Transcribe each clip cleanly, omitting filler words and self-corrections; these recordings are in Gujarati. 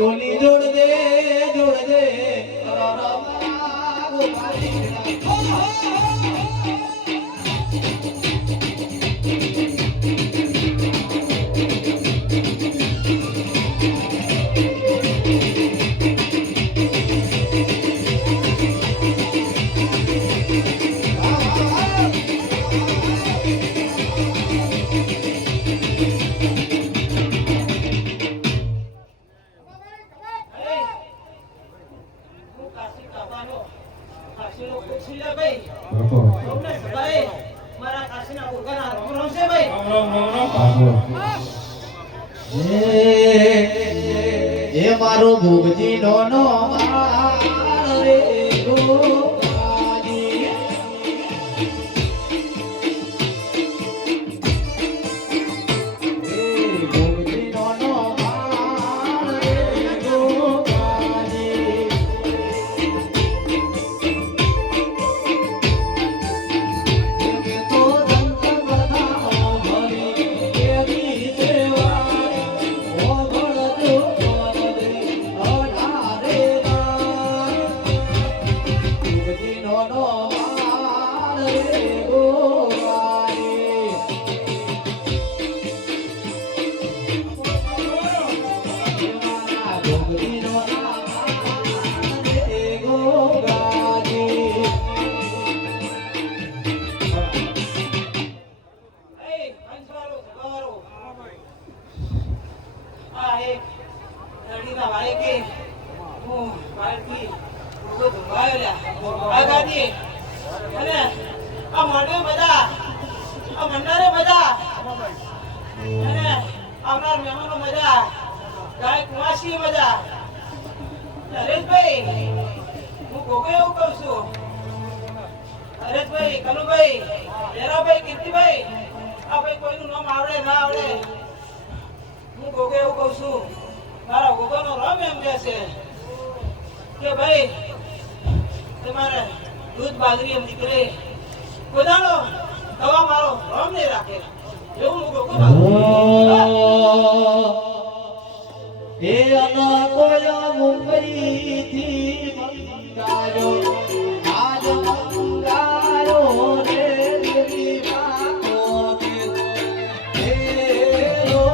ટોલી જોડ દે એ મારો ભોગજી નો નો રે ગોપાજી ભોગજી નો નો રે ગોપાજી તો દંત બનાવો ભરી એવી સેવા ઓ ભળજો તમારે દૂધ બાજરી એમ નીકળે બધાનો દવા મારો રોમ નહીં રાખે એવું હું ગોગો એ અના કોયા મુંબઈ થી મંગાયો આજ મંગાયો રે દેવી માતો હે રો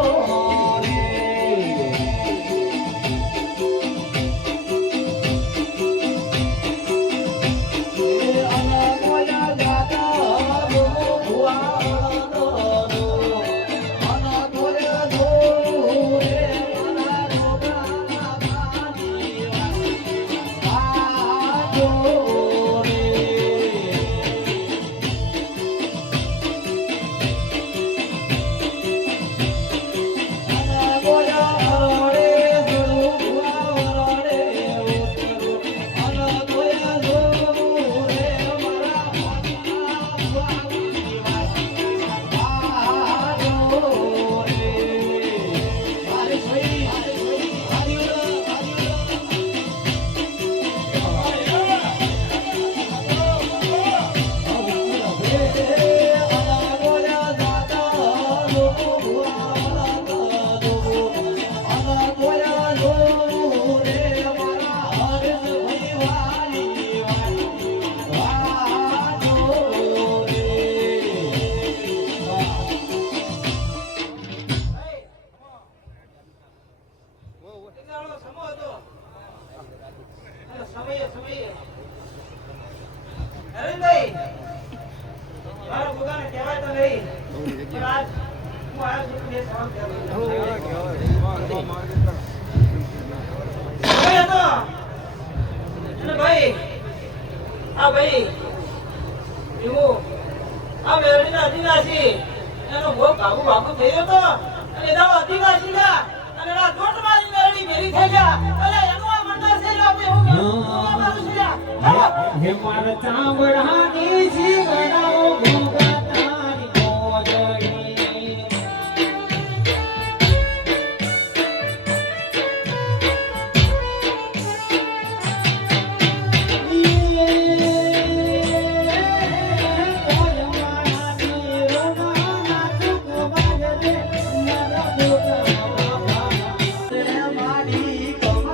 માડી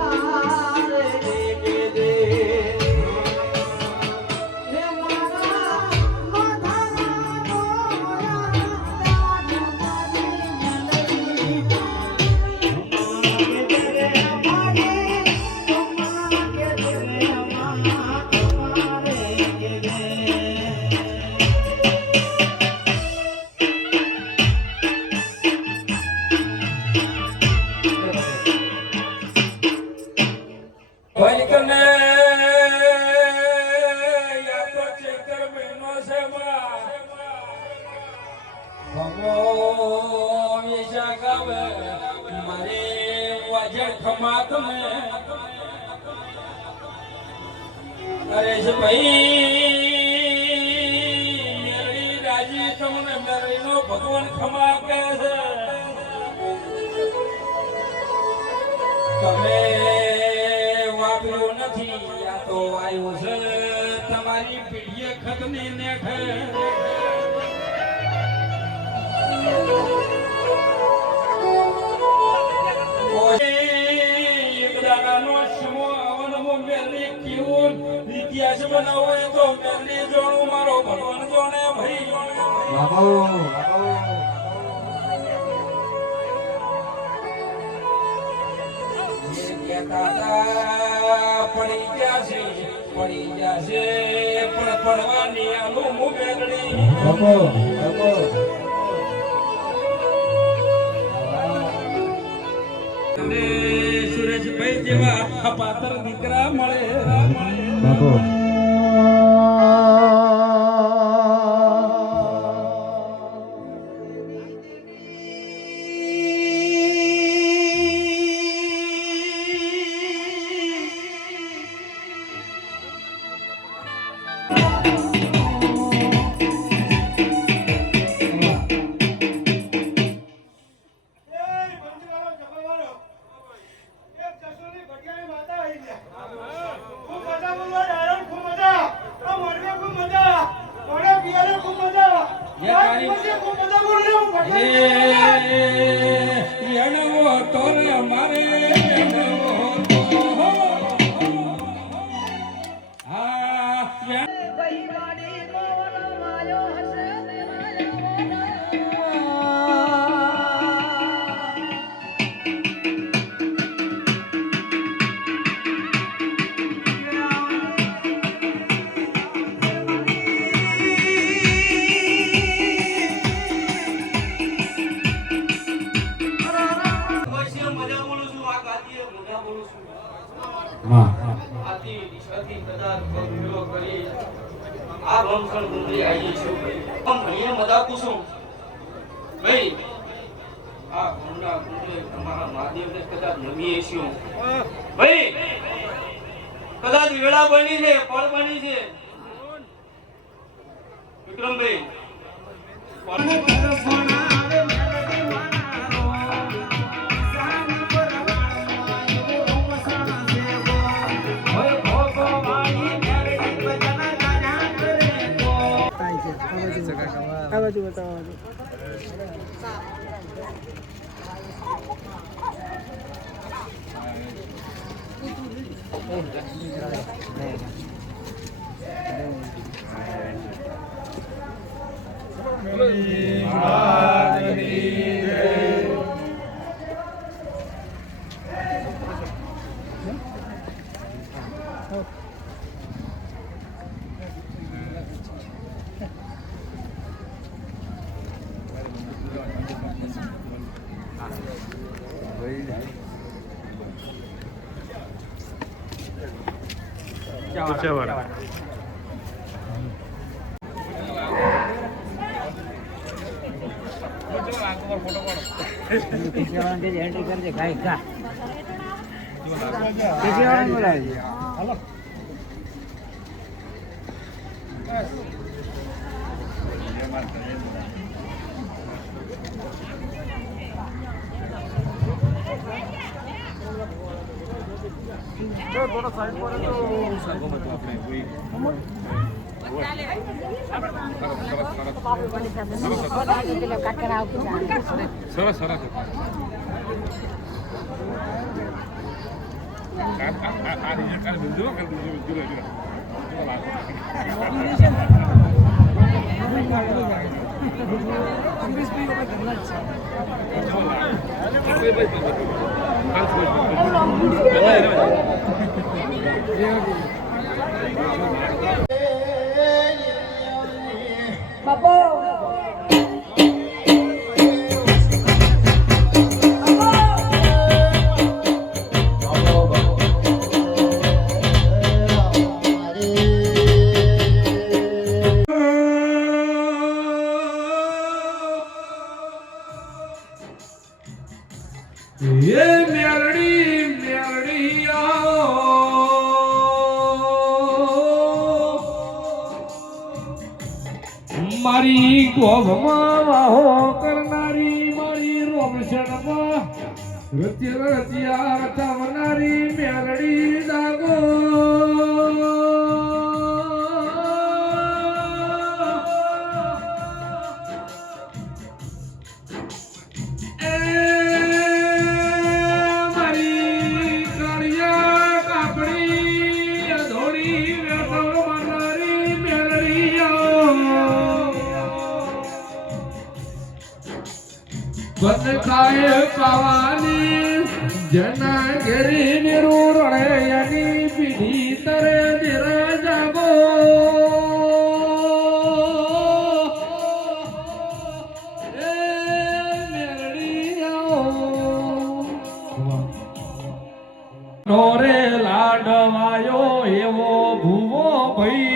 વૈકને યાતો ચૈત્ર મહિનો છે ભગવો વિશાખાવે મારે વાજે ખમાત ને અરે છે ભાઈ મેરી રાજી તમને મેરીનો ભગવાન ખમા કહે છે તમે નથી આ તો આવ્યું છે તમારી પીઢીએ ખતની નેઠે એક દાડાનો શમો અવનમો મેલી કેવું ઇતિહાસ બનાવો તો મેલી જોણું મારો ભગવાન જોણે ભાઈ પડી જશે પણ પડવાની આલું મુગેગડી સુરેશભાઈ જેવા પાત્ર દીકરા મળે કદાચ વેળા બની છે પળ બની છે વિક્રમભાઈ આ બાજુ બતાવો Cawara. एंट्री कर दे गाय का किसी और बोला हेलो थोड़ा साइड पर तो साइड में अपने कोई सरस सरस એ મેલડી મેલડી મારી ગોભમાં વાહો કરનારી મારી રોમશણમાં રત્યા રચાવનારી મેલડી દાગો બન ખાય કાવાની જના ઘેરી નિરૂરણે યાની પીઢી તરે નિર જાગો એ મેરડી આવો નોરે લાડવાયો એવો ભૂવો ભઈ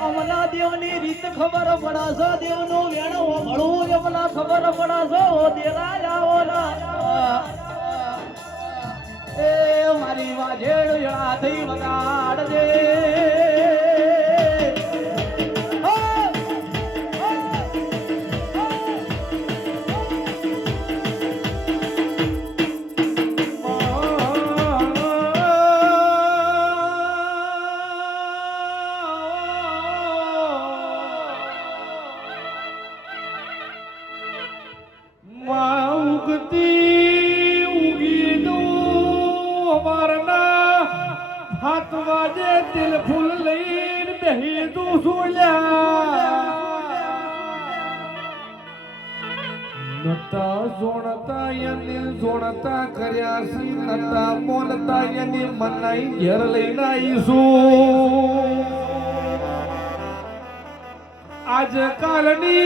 અમલા દેવની રીત ખબર પડાશો દેવનું વેણો મળવું અમલા ખબર પડાશો દેરાયા ઓલા એ મારી વાજેડ યાથી વગાડજે हाथ वाजे दिल फूल लईन बेही तू सोल्या नता जोणता याने जोणता कर्यासी नता मोलता याने मनाई घेर लईन आईसू आज कालनी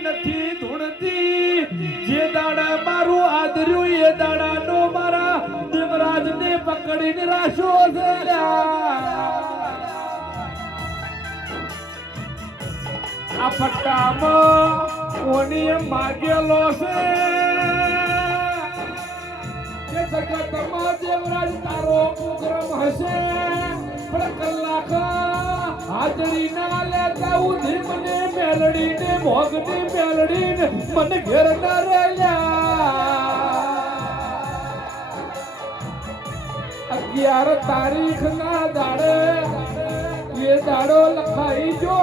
નથી ધૂણતી જે દાડા મારું આદર્યું એ દાડા નો મારા દેવરાજ ને પકડીને રાશો આ પટ્ટામાં કોની માગેલો છે કે જગતમાં દેવરાજ તારો ઉગ્રમ હશે પણ કલાક હાજરી ના લેતા ઉધી મને મેલડી ને ભોગની મેલડી ને મને ઘેર ના રેલ્યા 11 તારીખ ના દાડે એ દાડો લખાઈ જો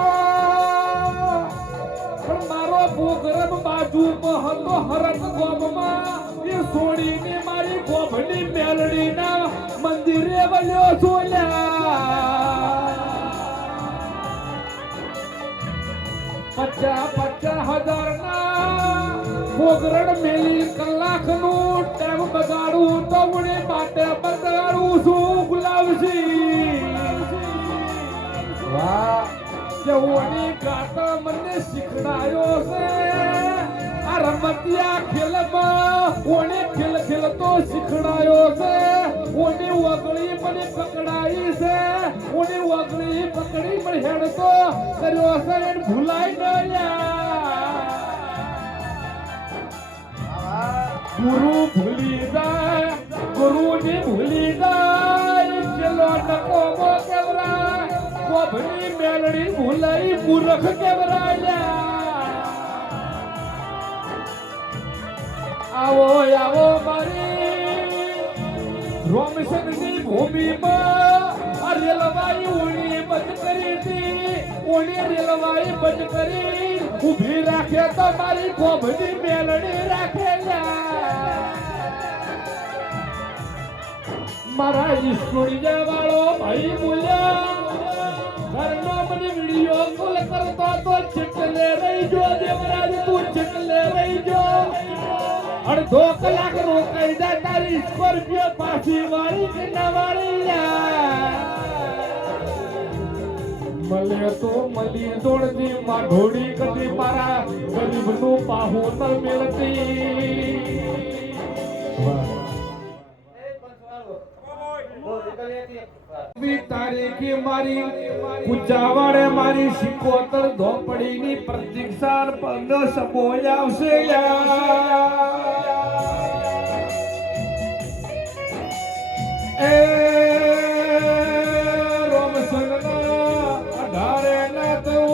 પણ મારો ભોગરમ બાજુમાં હતો હરત ગોમમાં એ છોડીને મારી ગોભની મેલડી ના મંદિરે વળ્યો સોલ્યા 50,000 ના ભોગરણ મેલી કલાક નું ટાઈમ બગાડું તો મને માટે બગાડું છું ગુલાબજી વાહ જવાની ગાતા મને શીખડાયો છે આ રમતિયા ખેલમાં ઓને ખેલ ખેલતો શીખડાયો છે ઓની વગળી મને પકડાઈ છે ઓની વગળી પકડી હેડતો કર્યો છે એને ભૂલાય ન ગુરુ ભૂલી જાય ગુરુને ભૂલી જાય ચલો નકો મો કેવરા કોભની મેલડી ભૂલાઈ મૂર્ખ કેવરાયા આવો આવો મારી રોમશનની ભૂમિમાં આ રેલવાઈ ઉણી બંધ કરી હતી ઉણી રેલવાઈ બંધ કરી ઊભી રાખે તો મારી કોભની મેલડી રાખેલા મારા ઈશ્વરીયા વાળો ભાઈ બોલ્યા ઘરનો મને વિડિયો કોલ કરતો તો ચટલે રહી જો દેવરાજ તું ચટલે રહી જો અડધો કલાક રોકાઈ જા તારી સ્કોર્પિયો પાછી વાળી કે ના વાળી મળે તો મળી દોડતી માં ઢોડી કદી મારા ગરીબનું પાહું ન મેળતી તારીખે મારી કુચાવાડે મારી 75 ધોપડીની પ્રતીક્ષા પંદ સમોય આવશે એ રોમસનના અઢારે ના તું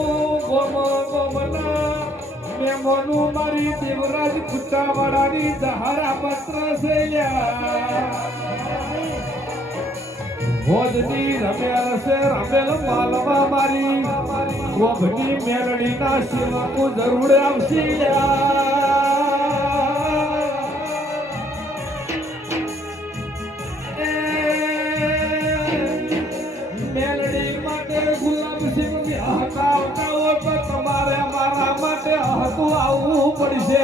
ગોમના મેમોનું મારી દેવરાજ કુચાવાડાની દહારા પત્ર છે ભોજની રમેલ છે રમેલ માલવા મારી ગોભની મેલડી ના શિવકુ જરૂર આવશે મેલડી માટે ગુલાબસિંહ હટાવતા હોય તો તમારે મારા માટે હતું આવવું પડશે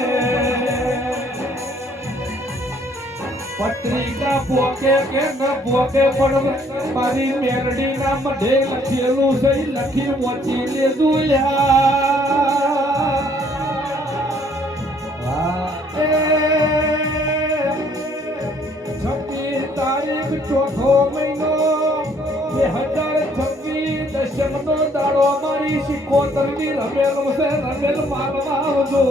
પત્રિકા પોકે કે ન પોકે પણ મારી મેરડી ના મઢે લખેલું છે લખી વાંચી લેજું તારીખ ચોથો મહિનો 2026 દશમનો દાડો મારી 75 ની રમેલ છે રમેલ માનવા આવજો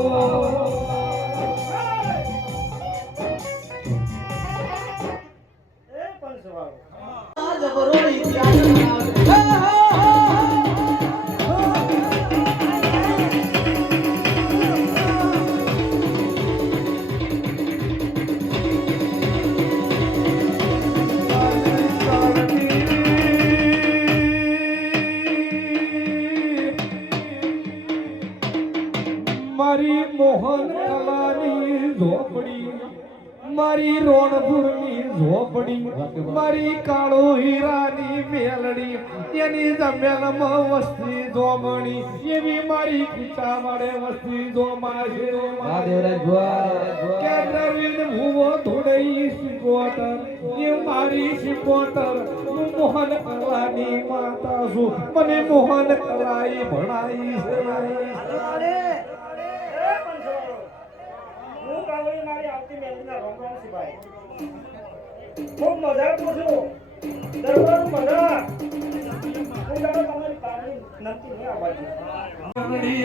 મારી મોહન કલાની ઝોપડી મારી રોણપુરની ઝોપડી મારી કાળો હીરાની મેલડી એની જમેલમાં વસ્તી જોમણી એવી મારી કુચાવાડે વસ્તી જોમાશે કે નવીન ભૂવો ધોડઈ સિકોતર એ મારી સિકોતર હું મોહન કલાની માતા છું મને મોહન કલાઈ ભણાઈ છે મારી આવતી મેલડીના રોમ રોમ સિવાય ખૂબ મજા પૂછું દરબાર મજા હું જાણો તમારી પાણી નમતી નહીં આવવાથી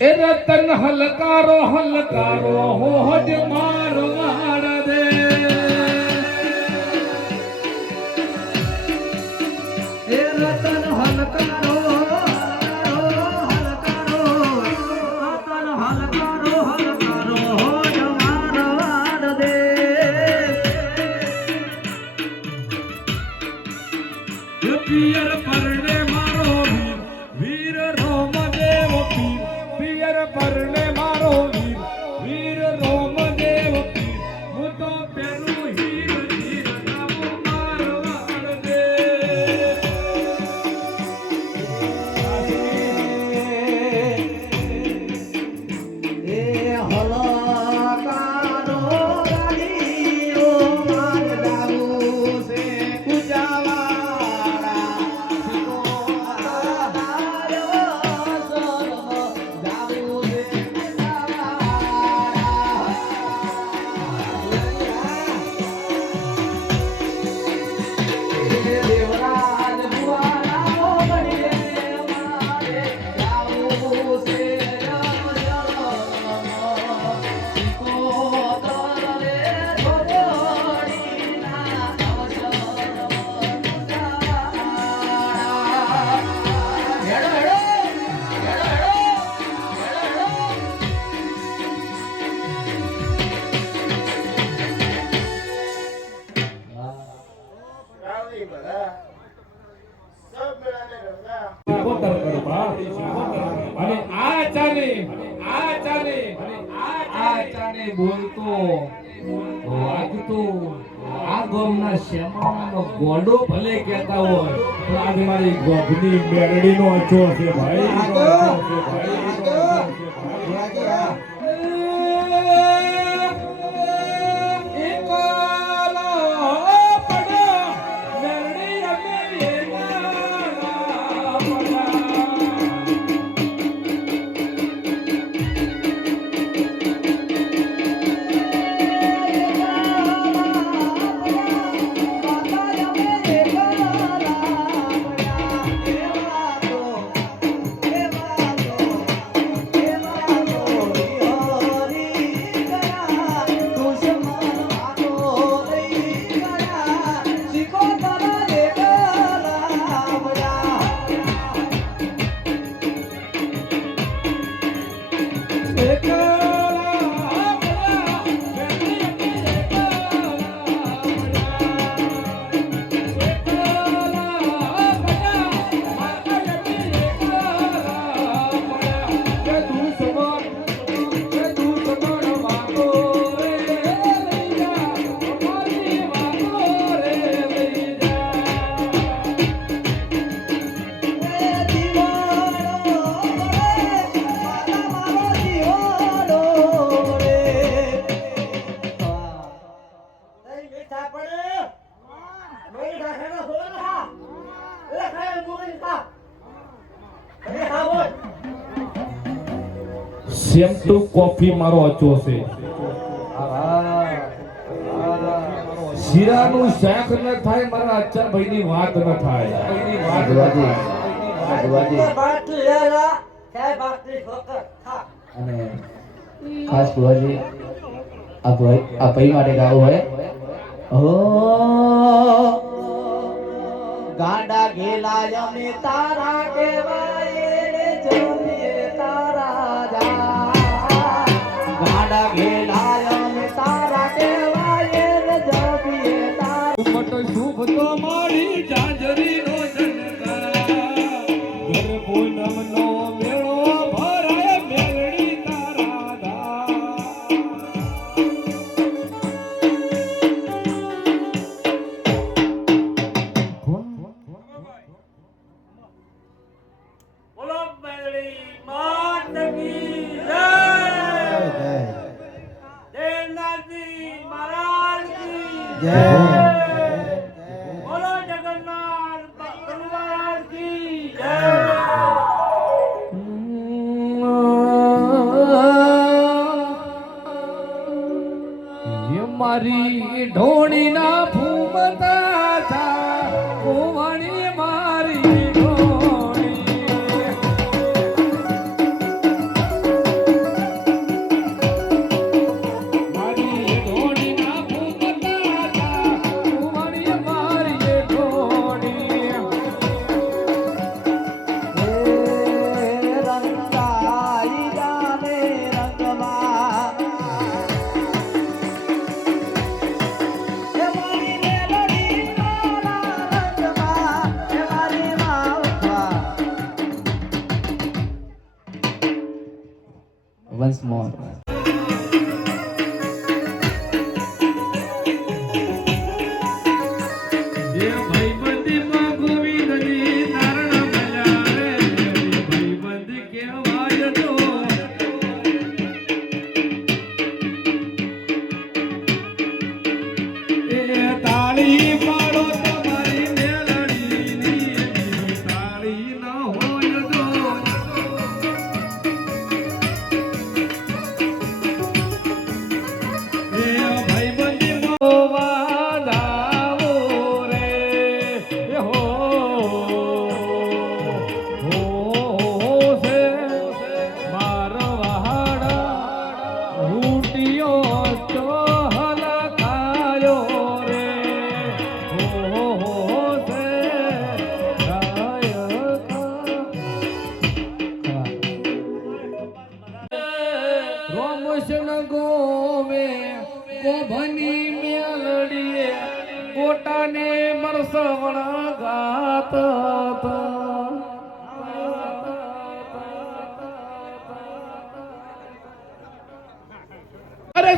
એ રતન હલકારો હલકારો હોજ મારવાડ દે એ રતન હલકારો હલકારો રતન હલકારો હલકારો હોજ નહીં બોલતો વાગતો આ ગામના શ્યામાનો ગોડો ભલે કહેતા હોય પણ આજે મારી ગોભની મેરડીનો અચો છે ભાઈ સેમ ટુ કોફી મારો અચો છે શીરાનું શાક ન થાય મારા અચ્ચા ભાઈની વાત ન થાય અને ખાસ ભુવાજી આ ભાઈ માટે ગાવું હોય ઓ ગાંડા ઘેલા અમે તારા કેવાય રે જમીએ તારા જા ગાંડા ઘેલા અમે તારા કેવાય રે જમીએ તારા ઉપટ શુભ તો મારી જાજરી નો જનતા ઘર પૂનમ નો મેળો ભરાય મેલડી તારા ધા બોલો મેલડી માત કી જય દેવનાથજી મહારાજ કી જય બોલો જગન્નાથ ભગવાન કી જય મારી ઢોણીના ફૂમતા થા કુંવાણી મારી ઢોણી મારી ઢોણીના ફૂમતા થા કુંવાણી મારી ઢોણી રંગાઈ જાને રંગમાં એ મારી મેલડી મારા રંગમાં એ મારી માવઠા once more એ ભાઈબંધીમાં ગોવિંદની તારણ મળ્યા રે ભાઈબંધ કહેવાય તો એ તાળી પાડો તમારી મેલડીની તાળી ન હોય તો એ ભાઈબંધીમાં વાદાઓ રે એ હો છે મારો વહાડા રૂટિયો ચોહલ ખાયો રે હો છે રોમશન ગોવે ગોભની મેલડીએ ગોટાને મરસવણા ગાત અરે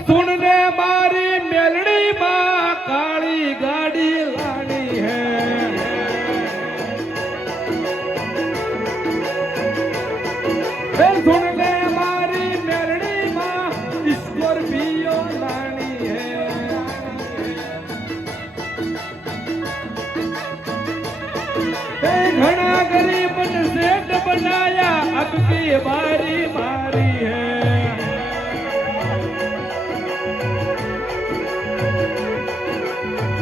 बनाया अब की बारी मारी है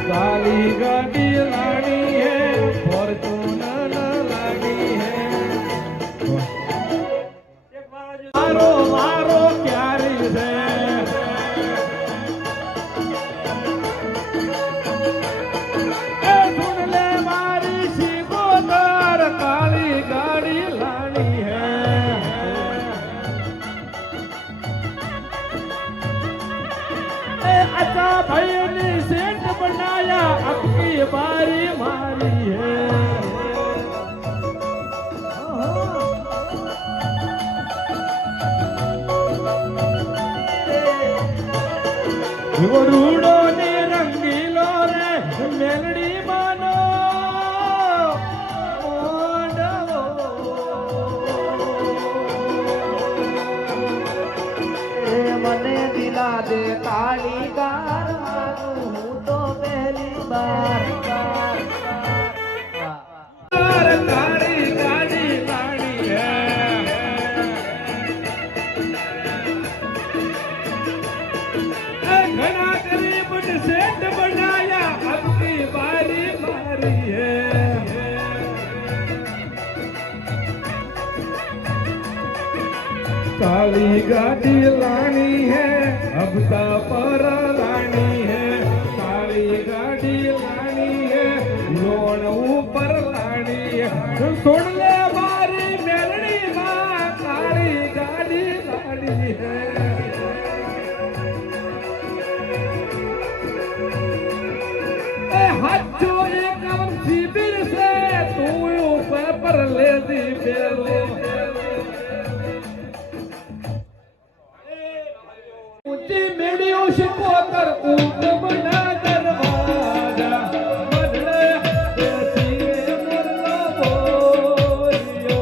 काली गाड़ी लानी है फॉर्च्यूनर लानी है मारो मारो प्यारी से सुन ले मारी शिकोतर काली गाड़ी लानी है अच्छा भाई ने सेठ बनाया अब की बारी मारी है रूड़ो ने रंगीलो रे मेलड़ी मानो મને દિલા દે કાળી કાર મારું હું તો પહેલી બાર काली गाड़ी लानी है घना गरीब ने सेठ बनाया अब की बारी मारी है काली गाड़ी लानी है अब ता पर लानी है काली गाड़ी लानी है लोन ऊपर लानी है सुन ले मारी मेलड़ी माँ काली गाड़ी लानी है हाथों एक शिविर से तू पेपर ले दी बेलो ऊंची मेड़ियों से पोतर ऊंट बना दरवाजा बदले देसी मुर्गा बोलियो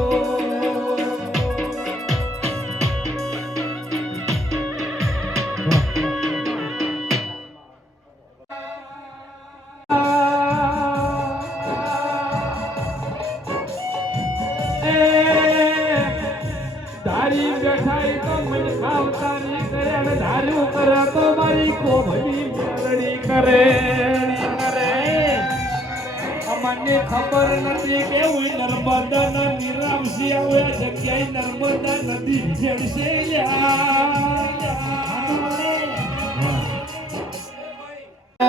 धारी जठाई तो मन खावतारी करे અને ધાર્યું કરે તો મારી કોભળી મેરડી કરે અમને ખબર નથી કે હું નર્મદાના નિરામસી આવે જગ્યાએ નર્મદા નદી જડશે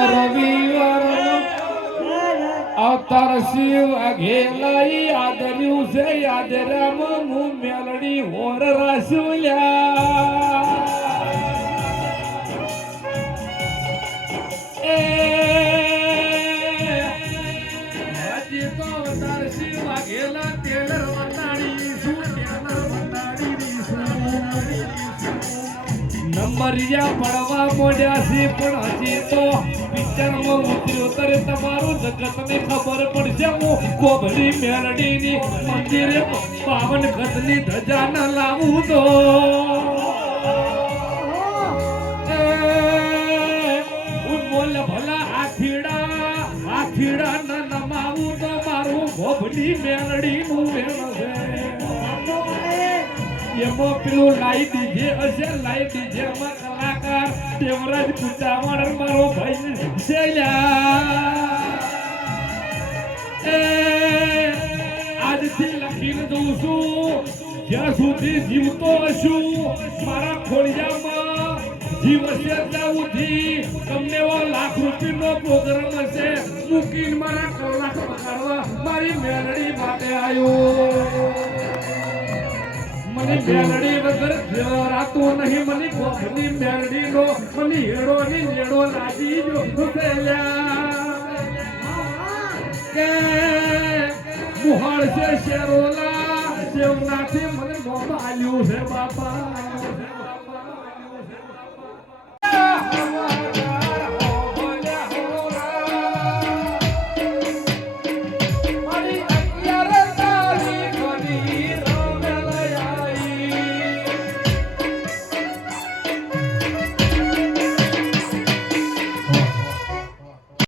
રવિવાર અવતાર શિવ અઘેલાઈ આદર્યું છે યાદરામ હું મેલડી હોર રાસુલ્યા હજી તો અવતાર શિવ અઘેલા ટેલર વતાડી શું ટેલર વતાડી નંબરિયા પડવા મોડ્યા છે પણ હજી તો પિક્ચરમાં ઉતર્યો તરે તમારું જગતને ખબર પડશે હું કોભળી મેલડીની મંદિરે પાવન ગતની ધજા ન લાવું તો બોલ ભલા આખીડા ન નમાવું તો મારું કોભળી મેલડીનું વેણ છે એમાં પેલું લાઈ દીજે હશે લાઈ દીજે માં કલાકાર દેવરાજ કુચામણ મારો ભાઈ આજથી લખીને દઉં છું જ્યાં સુધી જીવતો હશું મારા ખોડિયામાં જીવ હશે ત્યાં સુધી તમને એવો લાખ રૂપિયાનો પ્રોગ્રામ હશે મૂકીને મારા કલાક પકડવા મારી મેલડી માટે આવ્યો મને મેલડી વગર રાતો નહીં મને કોફની મેલડી નો મને હેડો ની નેડો લાગી જો કે મુહાળ છે શેરોલા સેવનાથી મને મોં આલ્યું છે બાપા